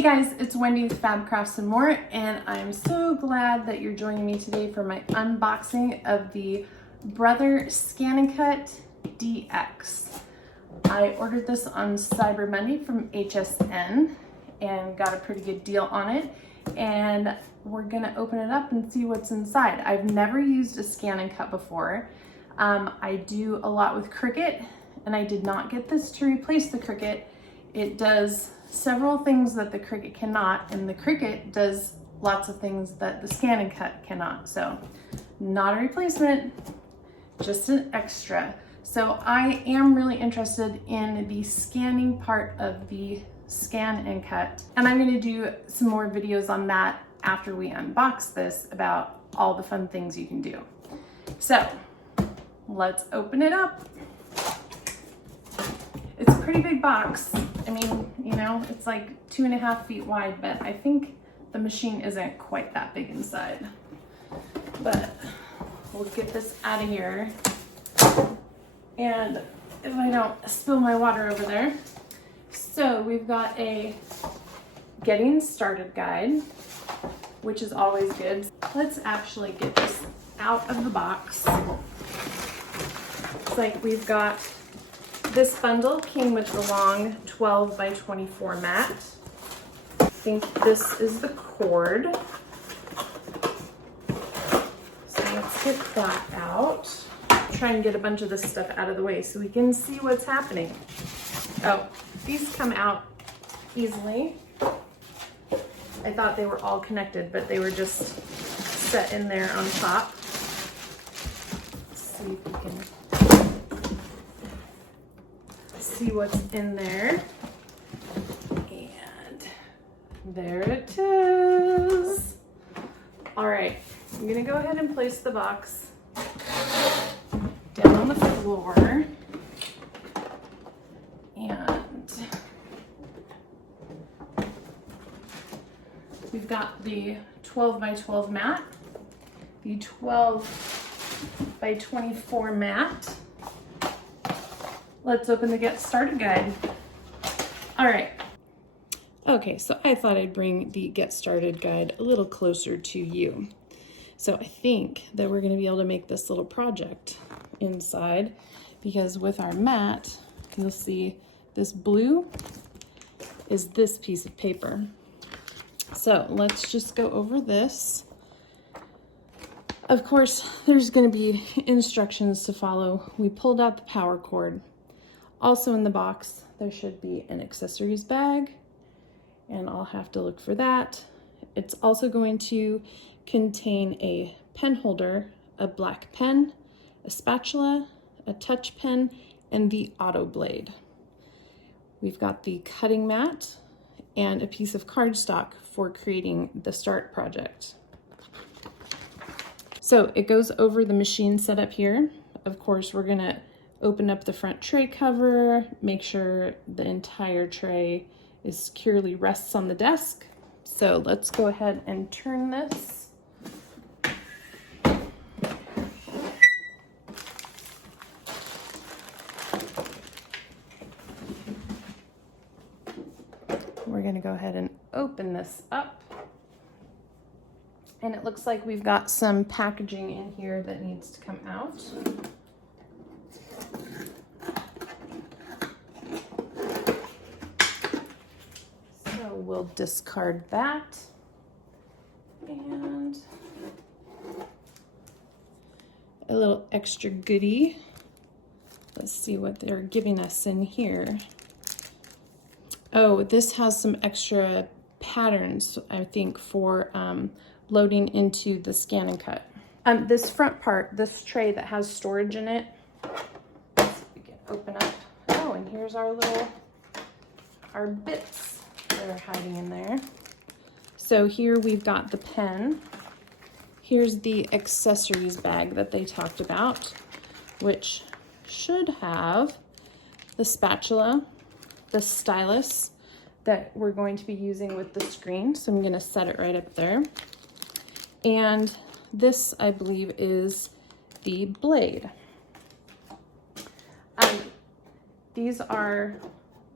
Hey guys, it's Wendy with Fab Crafts and More, and I'm so glad that you're joining me today for my unboxing of the Brother ScanNCut DX. I ordered this on Cyber Monday from HSN and got a pretty good deal on it, and we're gonna open it up and see what's inside. I've never used a ScanNCut before. I do a lot with Cricut, and I did not get this to replace the Cricut. It does several things that the Cricut cannot, and the Cricut does lots of things that the ScanNCut cannot. So not a replacement, just an extra. So I am really interested in the scanning part of the ScanNCut, and I'm going to do some more videos on that after we unbox this about all the fun things you can do. So let's open it up. It's a pretty big box. I mean, you know, it's like 2.5 feet wide, but I think the machine isn't quite that big inside. But we'll get this out of here. And if I don't spill my water over there. So we've got a getting started guide, which is always good. Let's actually get this out of the box. It's like we've got this bundle came with the long 12 by 24 mat. I think this is the cord. So let's get that out. Try and get a bunch of this stuff out of the way so we can see what's happening. Oh, these come out easily. I thought they were all connected, but they were just set in there on top. Let's see if we can see what's in there. And there it is. All right, I'm gonna go ahead and place the box down on the floor. And we've got the 12 by 12 mat, the 12 by 24 mat. Let's open the Get Started guide. All right. Okay, so I thought I'd bring the Get Started guide a little closer to you. So I think that we're gonna be able to make this little project inside, because with our mat, you'll see this blue is this piece of paper. So let's just go over this. Of course, there's gonna be instructions to follow. We pulled out the power cord. Also in the box, there should be an accessories bag, and I'll have to look for that. It's also going to contain a pen holder, a black pen, a spatula, a touch pen, and the auto blade. We've got the cutting mat and a piece of cardstock for creating the start project. So it goes over the machine setup here. Of course, we're gonna open up the front tray cover, make sure the entire tray is securely rests on the desk. So let's go ahead and turn this. We're gonna go ahead and open this up. And it looks like we've got some packaging in here that needs to come out. We'll discard that, and a little extra goodie. Let's see what they're giving us in here. Oh, this has some extra patterns, I think, for loading into the ScanNCut. This front part, this tray that has storage in it, let's see if we can open up. Oh, and here's our bits that are hiding in there. So here we've got the pen. Here's the accessories bag that they talked about, which should have the spatula, the stylus that we're going to be using with the screen. So I'm gonna set it right up there. And this, I believe, is the blade. These are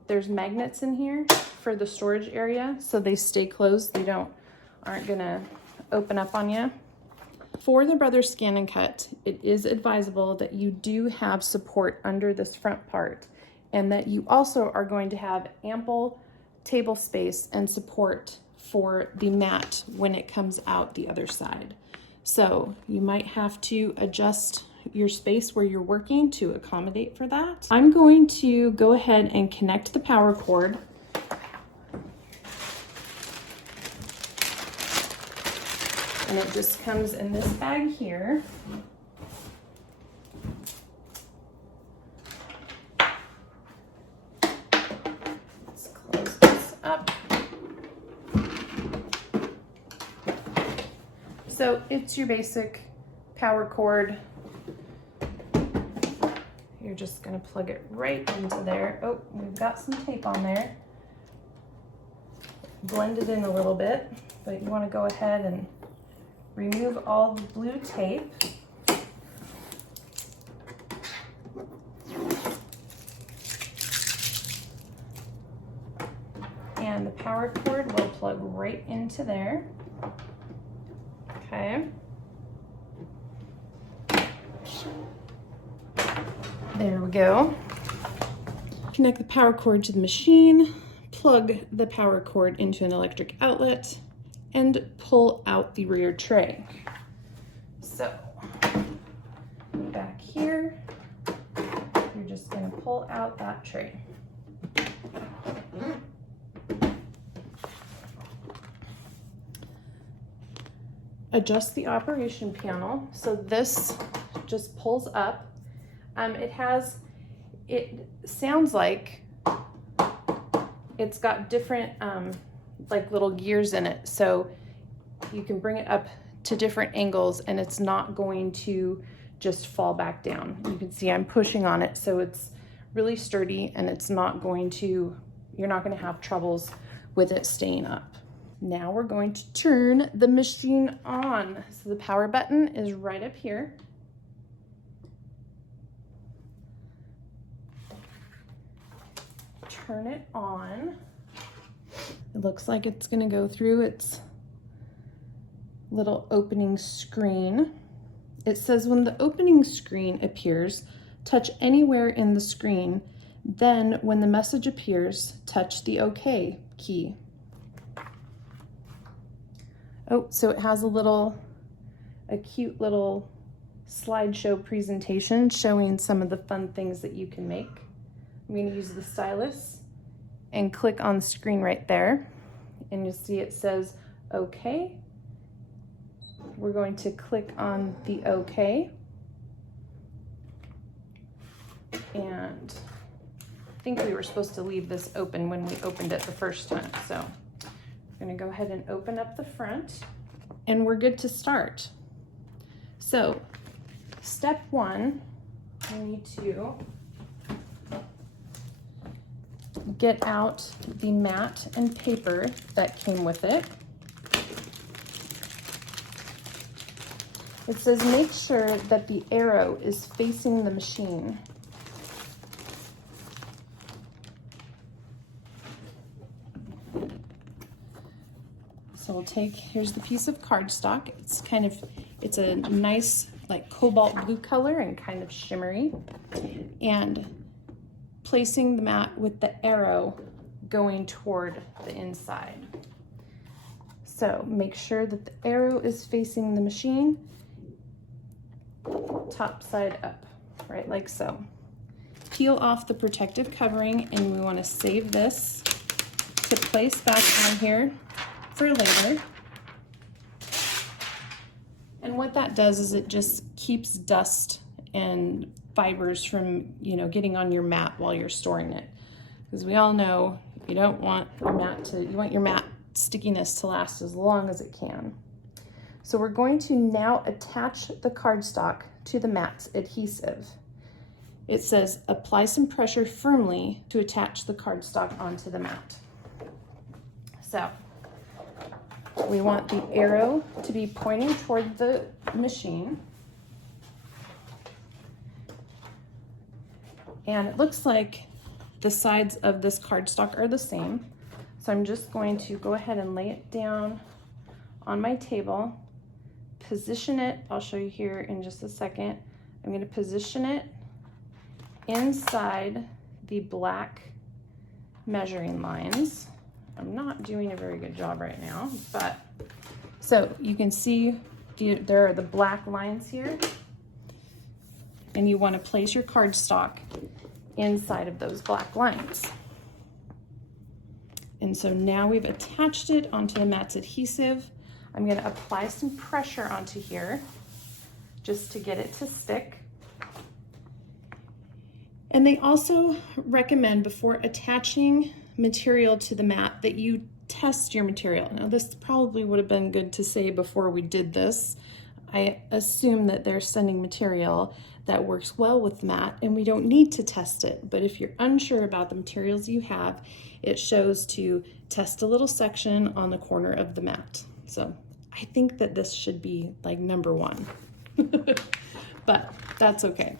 there's magnets in here for the storage area, so they stay closed. They aren't gonna open up on you. For the Brother ScanNCut, it is advisable that you do have support under this front part, and that you also are going to have ample table space and support for the mat when it comes out the other side. So you might have to adjust your space where you're working to accommodate for that. I'm going to go ahead and connect the power cord. And it just comes in this bag here. Let's close this up. So it's your basic power cord. You're just gonna plug it right into there. Oh, we've got some tape on there. Blend it in a little bit, but you wanna go ahead and remove all the blue tape. And the power cord will plug right into there. Okay. There we go. Connect the power cord to the machine, plug the power cord into an electric outlet, and pull out the rear tray. So back here, you're just going to pull out that tray. Adjust the operation panel. So this just pulls up. It sounds like it's got different like little gears in it, so you can bring it up to different angles and it's not going to just fall back down. You can see I'm pushing on it, so it's really sturdy and it's not going to, you're not going to have troubles with it staying up. Now we're going to turn the machine on. So the power button is right up here. Turn it on. It looks like it's going to go through its little opening screen. It says when the opening screen appears, touch anywhere in the screen. Then when the message appears, touch the OK key. Oh, so it has a cute little slideshow presentation showing some of the fun things that you can make. I'm going to use the stylus and click on the screen right there, and you'll see it says OK. We're going to click on the OK, and I think we were supposed to leave this open when we opened it the first time, so we're going to go ahead and open up the front, and we're good to start. So step one, we need to get out the mat and paper that came with it. It says make sure that the arrow is facing the machine. So we'll take, here's the piece of cardstock. It's a nice like cobalt blue color and kind of shimmery. And placing the mat with the arrow going toward the inside. So make sure that the arrow is facing the machine, top side up, right like so. Peel off the protective covering, and we want to save this to place back on here for later. And what that does is it just keeps dust and fibers from, getting on your mat while you're storing it. Because we all know you don't want you want your mat stickiness to last as long as it can. So we're going to now attach the cardstock to the mat's adhesive. It says apply some pressure firmly to attach the cardstock onto the mat. So we want the arrow to be pointing toward the machine. And it looks like the sides of this cardstock are the same. So I'm just going to go ahead and lay it down on my table, position it. I'll show you here in just a second. I'm going to position it inside the black measuring lines. I'm not doing a very good job right now, but so you can see there are the black lines here, and you want to place your cardstock inside of those black lines. And so now we've attached it onto the mat's adhesive. I'm going to apply some pressure onto here just to get it to stick. And they also recommend before attaching material to the mat that you test your material. Now this probably would have been good to say before we did this. I assume that they're sending material that works well with the mat and we don't need to test it. But if you're unsure about the materials you have, it shows to test a little section on the corner of the mat. So I think that this should be like number one, but that's okay.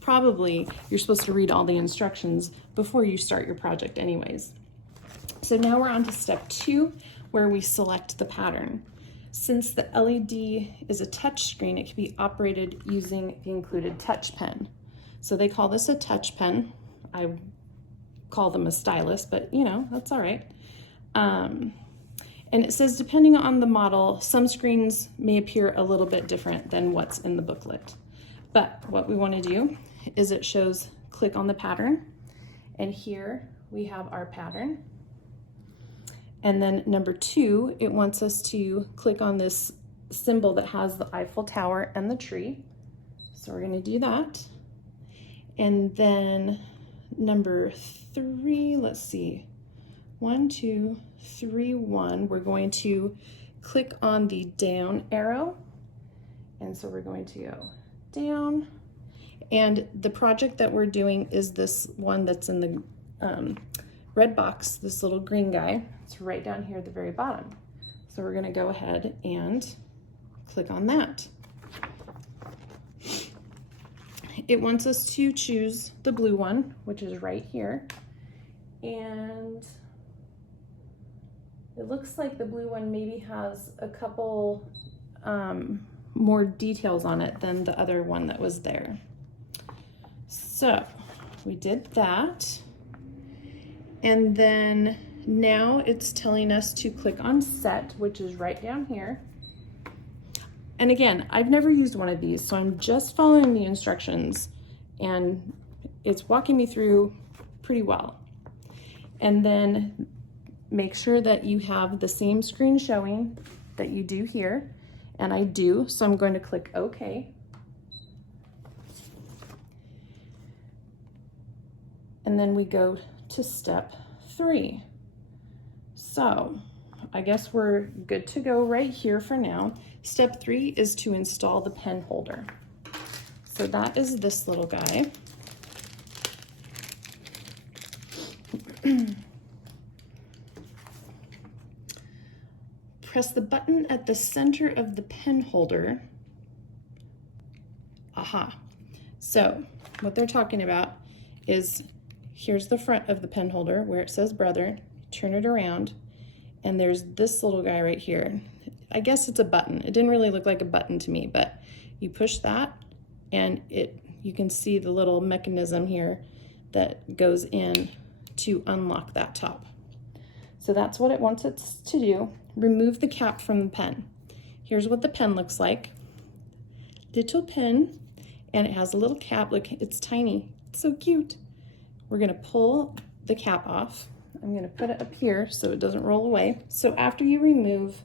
Probably you're supposed to read all the instructions before you start your project anyways. So now we're on to step 2, where we select the pattern. Since the LED is a touch screen, it can be operated using the included touch pen. So they call this a touch pen. I call them a stylus, but you know, that's all right. And it says, depending on the model, some screens may appear a little bit different than what's in the booklet. But what we want to do is it shows click on the pattern, and here we have our pattern. And then number 2, it wants us to click on this symbol that has the Eiffel Tower and the tree. So we're going to do that. And then number 3, let's see, 1, 2, 3, 1, we're going to click on the down arrow. And so we're going to go down. And the project that we're doing is this one that's in the red box, this little green guy. It's right down here at the very bottom. So we're going to go ahead and click on that. It wants us to choose the blue one, which is right here. And it looks like the blue one maybe has a couple more details on it than the other one that was there. So we did that. And then now it's telling us to click on set, which is right down here. And again, I've never used one of these, so I'm just following the instructions and it's walking me through pretty well. And then make sure that you have the same screen showing that you do here. And I do, so I'm going to click OK. And then we go to step 3. So I guess we're good to go right here for now. Step 3 is to install the pen holder. So that is this little guy. Press the button at the center of the pen holder. Aha. So what they're talking about is here's the front of the pen holder where it says brother. Turn it around and there's this little guy right here. I guess it's a button. It didn't really look like a button to me, but you push that and you can see the little mechanism here that goes in to unlock that top. So that's what it wants us to do. Remove the cap from the pen. Here's what the pen looks like. Little pen, and it has a little cap. Look, it's tiny. It's so cute. We're gonna pull the cap off. I'm gonna put it up here so it doesn't roll away. So after you remove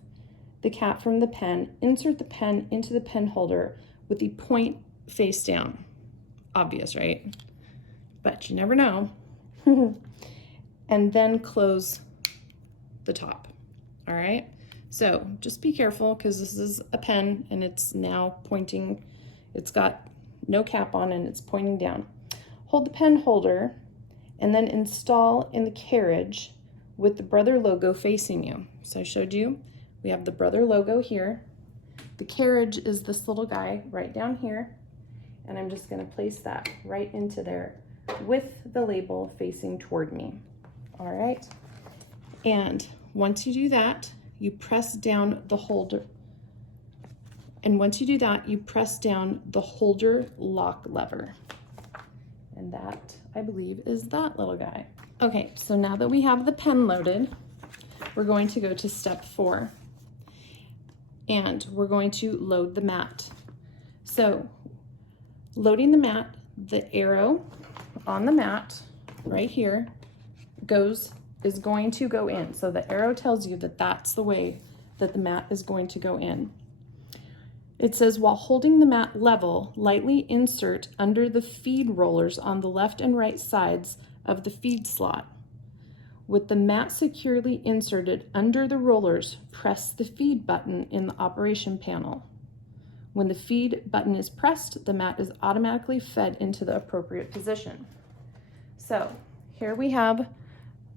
the cap from the pen, insert the pen into the pen holder with the point face down. Obvious, right? But you never know. And then close the top. All right, so just be careful because this is a pen and it's now pointing, it's got no cap on and it's pointing down. Hold the pen holder and then install in the carriage with the brother logo facing you. So I showed you, we have the brother logo here. The carriage is this little guy right down here, and I'm just gonna place that right into there with the label facing toward me. All right. And once you do that, you press down the holder. And once you do that, you press down the holder lock lever. And that, I believe, is that little guy. Okay, so now that we have the pen loaded, we're going to go to step 4. And we're going to load the mat. So, loading the mat, the arrow on the mat right here is going to go in. So the arrow tells you that that's the way that the mat is going to go in. It says, while holding the mat level, lightly insert under the feed rollers on the left and right sides of the feed slot. With the mat securely inserted under the rollers, press the feed button in the operation panel. When the feed button is pressed, the mat is automatically fed into the appropriate position. So here we have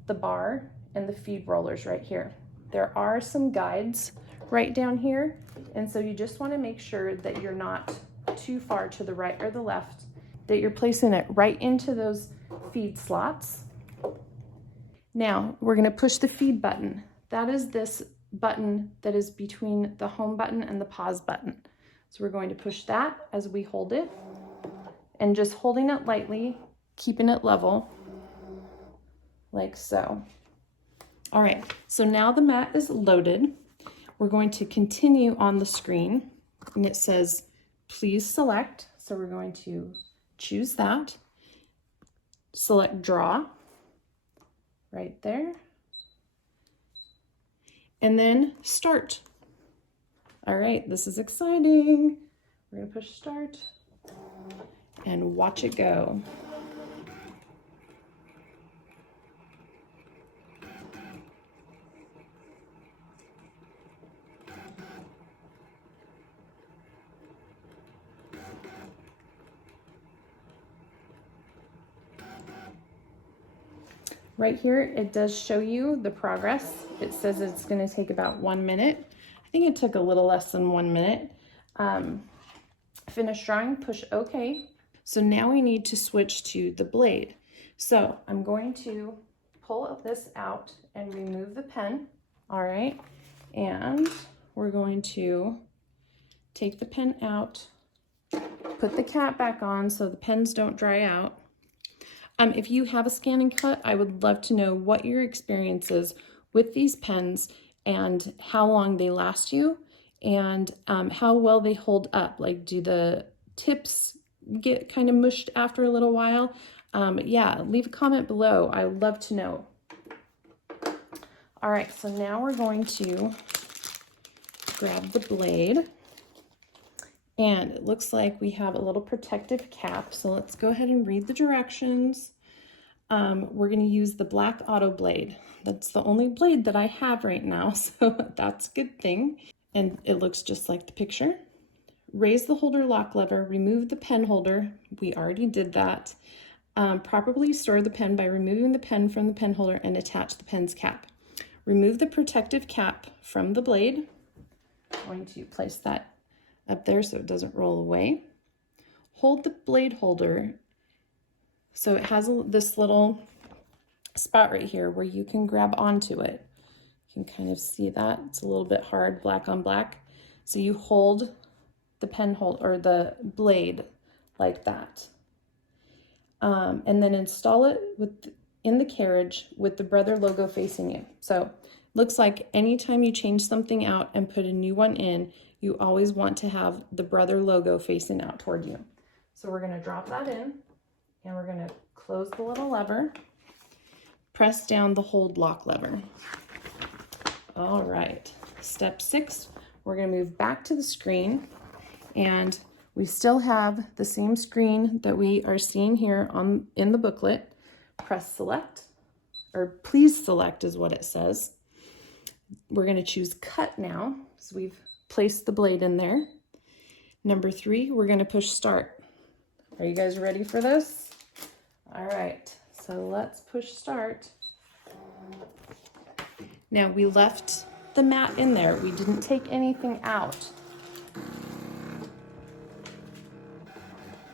the bar and the feed rollers right here. There are some guides right down here, and so you just want to make sure that you're not too far to the right or the left, that you're placing it right into those feed slots. Now we're going to push the feed button. That is this button that is between the home button and the pause button. So we're going to push that as we hold it, and just holding it lightly, keeping it level, like so. All right, so now the mat is loaded. We're going to continue on the screen, and it says, please select. So we're going to choose that, select draw, right there, and then start. All right, this is exciting. We're gonna push start and watch it go. Right here, it does show you the progress. It says it's gonna take about 1 minute. I think it took a little less than 1 minute. Finish drawing, push OK. So now we need to switch to the blade. So I'm going to pull this out and remove the pen. All right, and we're going to take the pen out, put the cap back on so the pens don't dry out. If you have a ScanNCut, I would love to know what your experience is with these pens and how long they last you, and how well they hold up. Like, do the tips get kind of mushed after a little while? Yeah, leave a comment below. I would love to know. All right, so now we're going to grab the blade, and it looks like we have a little protective cap. So let's go ahead and read the directions. We're going to use the black auto blade. That's the only blade that I have right now, so that's a good thing. And it looks just like the picture. Raise the holder lock lever, remove the pen holder. We already did that. Properly store the pen by removing the pen from the pen holder and attach the pen's cap. Remove the protective cap from the blade. I'm going to place that up there so it doesn't roll away. Hold the blade holder so it has this little spot right here where you can grab onto it. You can kind of see that. It's a little bit hard, black on black. So you hold the pen hold or the blade like that. And then install it in the carriage with the Brother logo facing you. So looks like anytime you change something out and put a new one in, you always want to have the Brother logo facing out toward you. So we're going to drop that in, and we're going to close the little lever, press down the hold lock lever. All right, step 6, we're going to move back to the screen, and we still have the same screen that we are seeing here in the booklet. Press select, or please select is what it says. We're going to choose cut now, so we've placed the blade in there. Number 3, we're going to push start. Are you guys ready for this? All right, so let's push start. Now we left the mat in there. We didn't take anything out.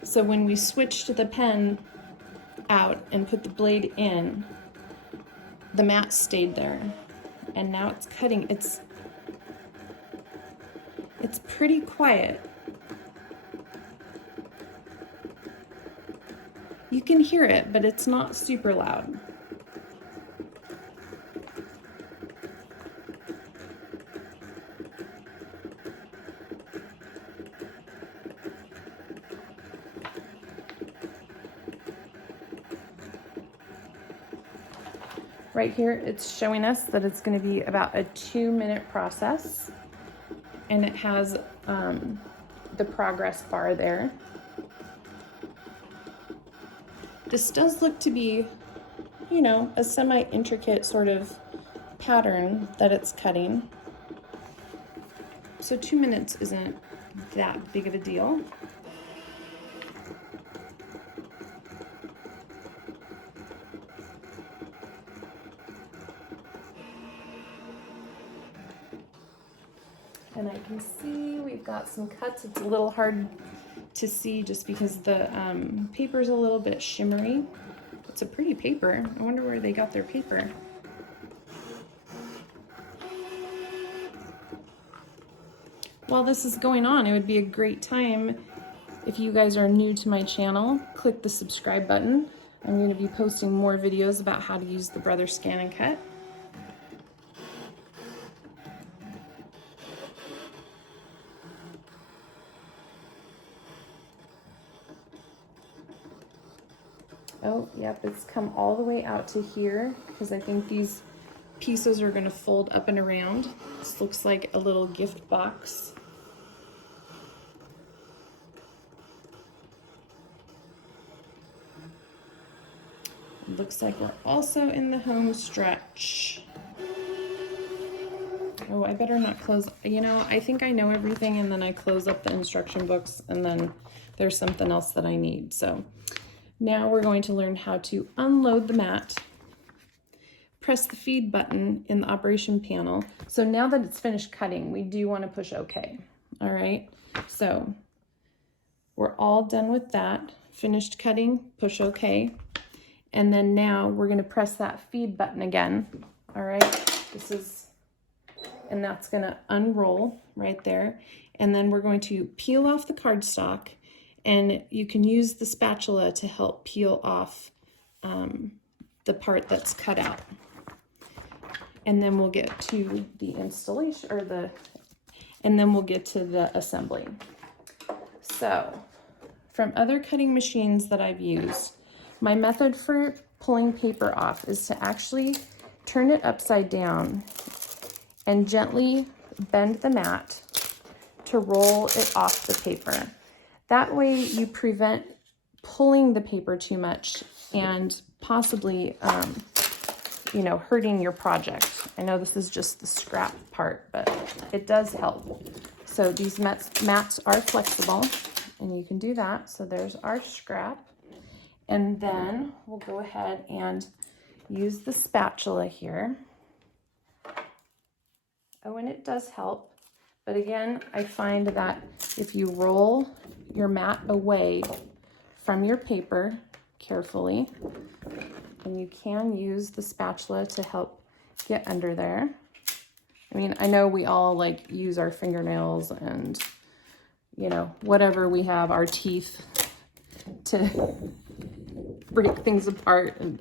So when we switch to the pen out and put the blade in, the mat stayed there. And now it's cutting. It's pretty quiet. You can hear it, but it's not super loud. Right here, it's showing us that it's going to be about a 2-minute process, and it has the progress bar there. This does look to be, you know, a semi-intricate sort of pattern that it's cutting. So 2 minutes isn't that big of a deal. And I can see we've got some cuts. It's a little hard to see just because the paper's a little bit shimmery. It's a pretty paper. I wonder where they got their paper. While this is going on, it would be a great time, if you guys are new to my channel, click the subscribe button. I'm going to be posting more videos about how to use the Brother ScanNCut. Oh, yep, it's come all the way out to here because I think these pieces are going to fold up and around. This looks like a little gift box. Looks like we're also in the home stretch. Oh, I better not close. You know, I think I know everything, and then I close up the instruction books, and then there's something else that I need. So now we're going to learn how to unload the mat. Press the feed button in the operation panel. So now that it's finished cutting, we do want to push OK. All right, so we're all done with that. Finished cutting, push OK. And then now we're going to press that feed button again. All right, and that's going to unroll right there. And then we're going to peel off the cardstock, and you can use the spatula to help peel off the part that's cut out. And then we'll get to the installation, and then we'll get to the assembly. So from other cutting machines that I've used, my method for pulling paper off is to actually turn it upside down and gently bend the mat to roll it off the paper. That way you prevent pulling the paper too much and possibly, you know, hurting your project. I know this is just the scrap part, but it does help. So these mats are flexible, and you can do that. So there's our scrap. And then we'll go ahead and use the spatula here. Oh, and it does help. But again, I find that if you roll your mat away from your paper carefully, and you can use the spatula to help get under there. I mean, I know we all like use our fingernails and, you know, whatever we have, our teeth to break things apart and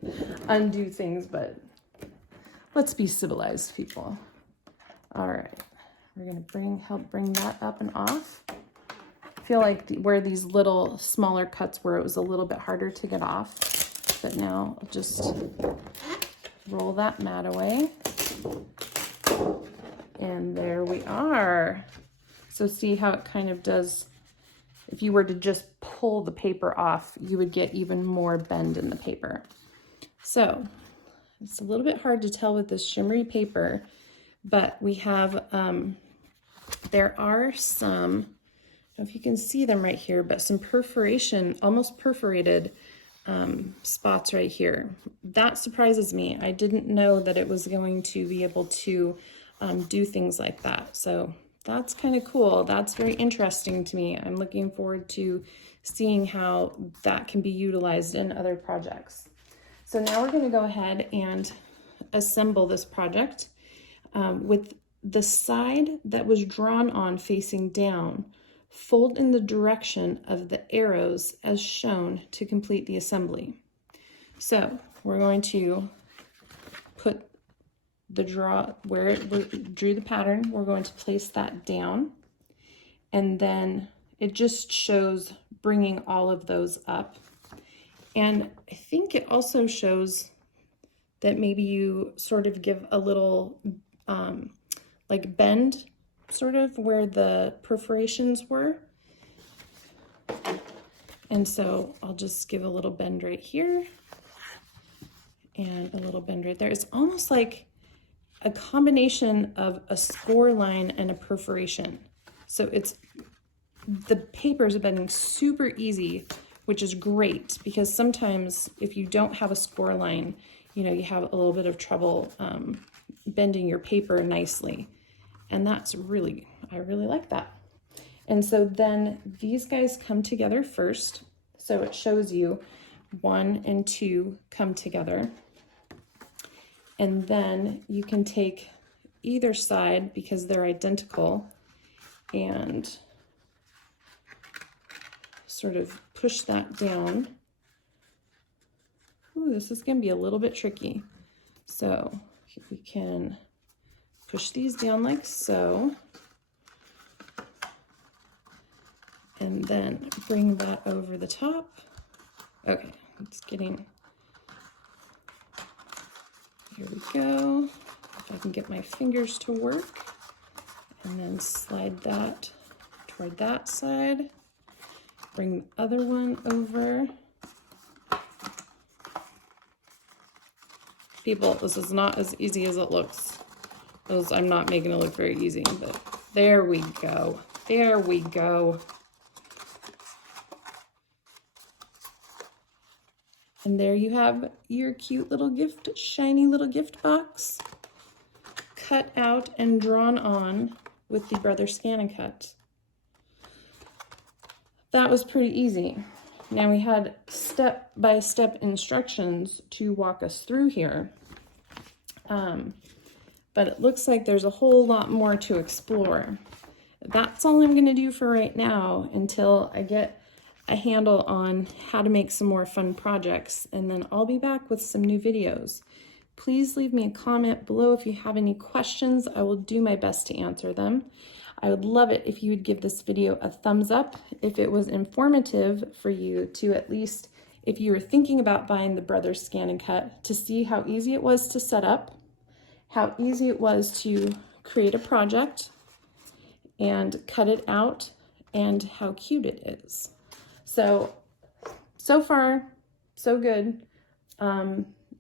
undo things, but let's be civilized people. All right, we're gonna help bring that up and off. I feel like where these little smaller cuts were, it was a little bit harder to get off, but now I'll just roll that mat away. And there we are. So see how it kind of does. If you were to just pull the paper off, you would get even more bend in the paper. So it's a little bit hard to tell with this shimmery paper, but we have, there are some, I don't know if you can see them right here, but some perforation, almost perforated spots right here. That surprises me. I didn't know that it was going to be able to do things like that. So that's kind of cool. That's very interesting to me. I'm looking forward to seeing how that can be utilized in other projects. So now we're going to go ahead and assemble this project with the side that was drawn on facing down. Fold in the direction of the arrows as shown to complete the assembly. So we're going to put the where it drew the pattern, we're going to place that down, and then it just shows bringing all of those up. And I think it also shows that maybe you sort of give a little like bend sort of where the perforations were. And so I'll just give a little bend right here and a little bend right there. It's almost like a combination of a score line and a perforation. So the papers are bending super easy, which is great, because sometimes if you don't have a score line, you know, you have a little bit of trouble bending your paper nicely. And that's really, I really like that. And so then these guys come together first. So it shows you 1 and 2 come together. And then you can take either side, because they're identical, and sort of push that down. Ooh, this is going to be a little bit tricky. So we can push these down like so, and then bring that over the top. Okay, it's getting, here we go. If I can get my fingers to work, and then slide that toward that side. Bring the other one over. People, this is not as easy as it looks. I'm not making it look very easy, but there we go. There we go. And there you have your cute little gift, shiny little gift box, cut out and drawn on with the Brother ScanNCut. That was pretty easy. Now we had step-by-step instructions to walk us through here. But it looks like there's a whole lot more to explore. That's all I'm gonna do for right now until I get a handle on how to make some more fun projects, and then I'll be back with some new videos. Please leave me a comment below if you have any questions. I will do my best to answer them. I would love it if you would give this video a thumbs up if it was informative for you, to at least, if you were thinking about buying the Brother ScanNCut, to see how easy it was to set up, how easy it was to create a project and cut it out, and how cute it is. So far, so good.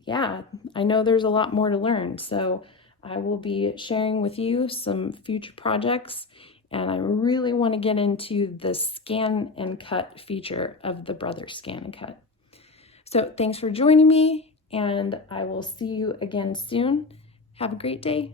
Yeah, I know there's a lot more to learn, so I will be sharing with you some future projects, and I really want to get into the scan and cut feature of the Brother ScanNCut. So thanks for joining me, and I will see you again soon. Have a great day.